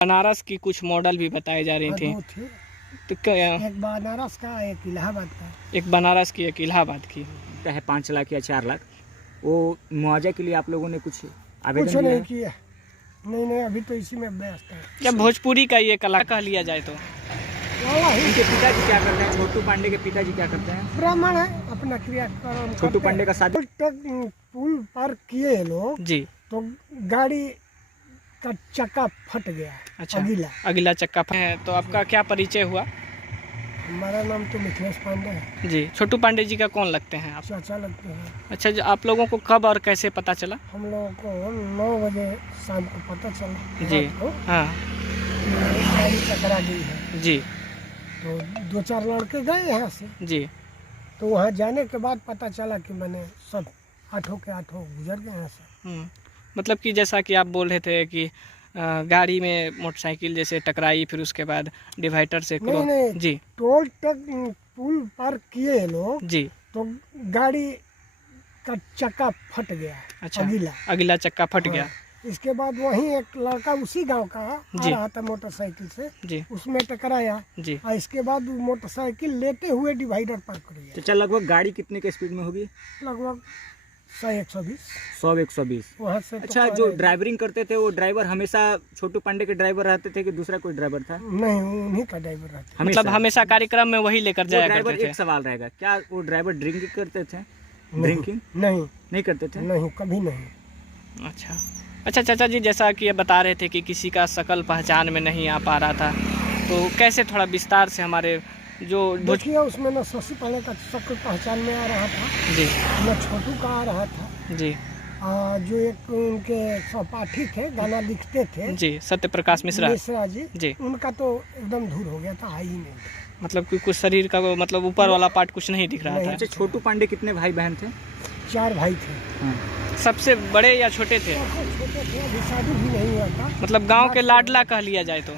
बनारस की कुछ मॉडल भी बताई जा रही थी। तो एक बनारस का, एक इलाहाबाद का। एक बनारस की, एक इलाहाबाद की। है 5 लाख या 4 लाख, वो मुआवजा के लिए आप लोगों ने कुछ आवेदन कुछ दिया नहीं है? किया। नहीं, अभी तो इसी में व्यस्त है। जब भोजपुरी का ये कला कह लिया जाए तो इनके पिताजी क्या करते हैं? छोटू पांडे के पिताजी क्या करते हैं? ब्राह्मण है, अपना क्रियाक्रम छोटू पांडे का शादी पुल पार किए लोग जी। तो गाड़ी का चक्का फट गया। अच्छा, अगला चक्का है। तो आपका क्या परिचय हुआ? हमारा नाम तो मिथिलेश पांडे है जी। छोटू पांडे जी का कौन लगते हैं आप? चाचा लगते हैं। अच्छा, जो आप लोगों को कब और कैसे पता चला? हम लोगों को 9 बजे शाम को पता चला जी। हाँ गाड़ी टकरा गई है। जी। तो 2-4 लड़के गए यहाँ से। जी। तो वहाँ जाने के बाद पता चला कि मैंने सब 8 के 8 गुजर गए यहाँ से। मतलब कि जैसा कि आप बोल रहे थे कि गाड़ी में मोटरसाइकिल जैसे टकराई, फिर उसके बाद डिवाइडर से नहीं जी। टोल तक पुल पार किए लोग जी। तो गाड़ी का चक्का फट गया। अच्छा, अगला चक्का फट गया। इसके बाद वहीं एक लड़का उसी गांव का आ रहा था मोटरसाइकिल से जी। उसमें टकराया जी। और इसके बाद मोटरसाइकिल लेते हुए डिवाइडर पार कर गया। चाचा, लगभग गाड़ी कितने के स्पीड में होगी? लगभग 100-120। 100-120 वहाँ से। अच्छा, जो ड्राइवरिंग करते थे वो ड्राइवर हमेशा छोटू पांडे के ड्राइवर रहते थे कि दूसरा कोई ड्राइवर था? नहीं, उन्हीं का ड्राइवर रहता। मतलब हमेशा कार्यक्रम में वही लेकर जाया करते थे। एक सवाल रहेगा, क्या वो ड्राइवर ड्रिंकिंग करते थे? ड्रिंकिंग नहीं करते थे? नहीं, कभी नहीं। अच्छा चाचा जी, जैसा कि ये बता रहे थे कि किसी का शकल पहचान में नहीं आ पा रहा था, तो कैसे थोड़ा विस्तार से हमारे जो देखिए उसमें न शशि पांडे का शक्ल पहचान में आ रहा था जी, न छोटू का आ रहा था जी, जो एक उनके सहपाठी थे, गाना लिखते थे जी, सत्य प्रकाश मिश्रा जी, उनका तो एकदम दूर हो गया था, ही नहीं। मतलब कि कुछ शरीर का मतलब ऊपर वाला पार्ट कुछ नहीं दिख रहा था। अच्छा, छोटू पांडे कितने भाई बहन थे? 4 भाई थे। सबसे बड़े या छोटे थे? छोटे थे, अभी शादी भी नहीं हुआ था। मतलब गांव के लाडला कह लिया जाए तो।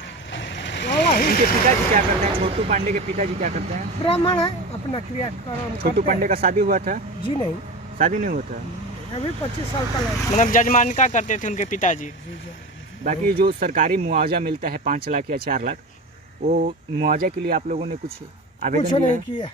इनके पिताजी क्या करते हैं? छोटू पांडे के पिताजी क्या करते हैं? ब्राह्मण है, अपना क्रियाक्रम। छोटू पांडे का शादी हुआ था? जी नहीं, शादी नहीं हुआ था। अभी 25 साल का लड़का। मतलब जजमानिका करते थे उनके पिताजी। बाकी जो सरकारी मुआवजा मिलता है 5 लाख या 4 लाख, वो मुआवजा के लिए आप लोगों ने कुछ आवेदन दिया नहीं है? किया।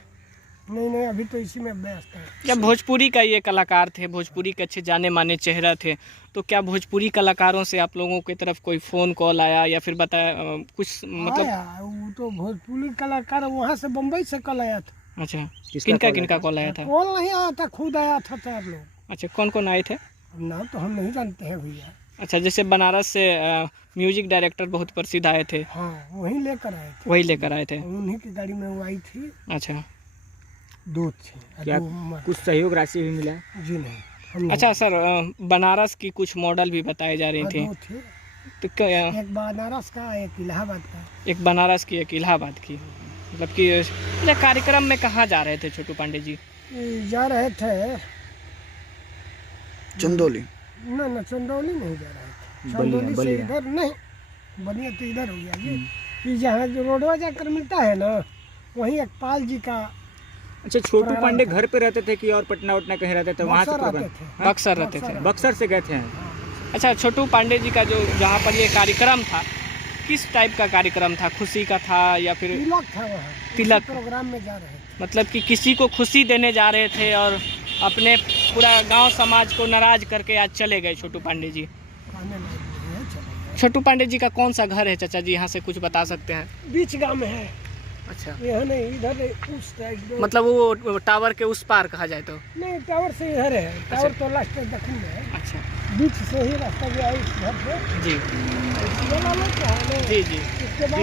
नहीं, अभी तो इसी में व्यस्त है। जब भोजपुरी का ये कलाकार थे, भोजपुरी के अच्छे जाने माने चेहरा थे, तो क्या भोजपुरी कलाकारों से आप लोगों की तरफ कोई फ़ोन कॉल आया या फिर बताया कुछ मतलब? वो तो भोजपुरी कलाकार वहाँ से बम्बई से कल आया था। अच्छा, किनका कॉल आया था? कॉल नहीं आया था, खुद आया था 4 लोग। अच्छा, कौन आए थे? नाम तो हम नहीं जानते हैं भैया। अच्छा, जैसे बनारस से म्यूजिक डायरेक्टर बहुत प्रसिद्ध आए थे। हाँ, वही लेकर आए थे। उन्हीं की गाड़ी में वो आई थी। अच्छा, 2 थे। क्या कुछ सहयोग राशि भी मिला? जी नहीं। अच्छा सर, बनारस की कुछ मॉडल भी बताई जा रही थी। 2 थे। तो एक बनारस का, एक इलाहाबाद का। एक बनारस की, एक इलाहाबाद की। मतलब कि अच्छा, कार्यक्रम में कहाँ जा रहे थे छोटू पांडे जी? जा रहे थे चंदौली। ना, चंदौली नहीं जा रहे थे। चंदौली से इधर नहीं, बलिया तो इधर हो गया जी। कि जहाँ जो रोडवा जाकर मिलता है ना, वहीं एक पाल जी का। अच्छा, छोटू पांडे घर पे रहते थे कि और पटना कहीं रहते थे? वहाँ से बक्सर रहते थे। बक्सर से गए थे। अच्छा, छोटू पांडे जी का जो जहाँ पर ये कार्यक्रम था, किस टाइप का कार्यक्रम था? खुशी का था या फिर तिलक था? वहाँ तिलक प्रोग्राम में जा रहे थे। मतलब कि किसी को खुशी देने जा रहे थे और अपने पूरा गांव समाज को नाराज करके आज चले गए छोटू पांडे जी। छोटू पांडे जी का कौन सा घर है चाचा जी, यहाँ से कुछ बता सकते हैं? बीच गांव में है। अच्छा, यहाँ नहीं, इधर उस साइड। मतलब वो टावर के उस पार कहा जाए तो? नहीं, टावर से इधर है। टावर तो लास्ट दक्षिण में है। अच्छा, बीच से ही रास्ता गया इस घर से। जी जी। जी। इसके बाद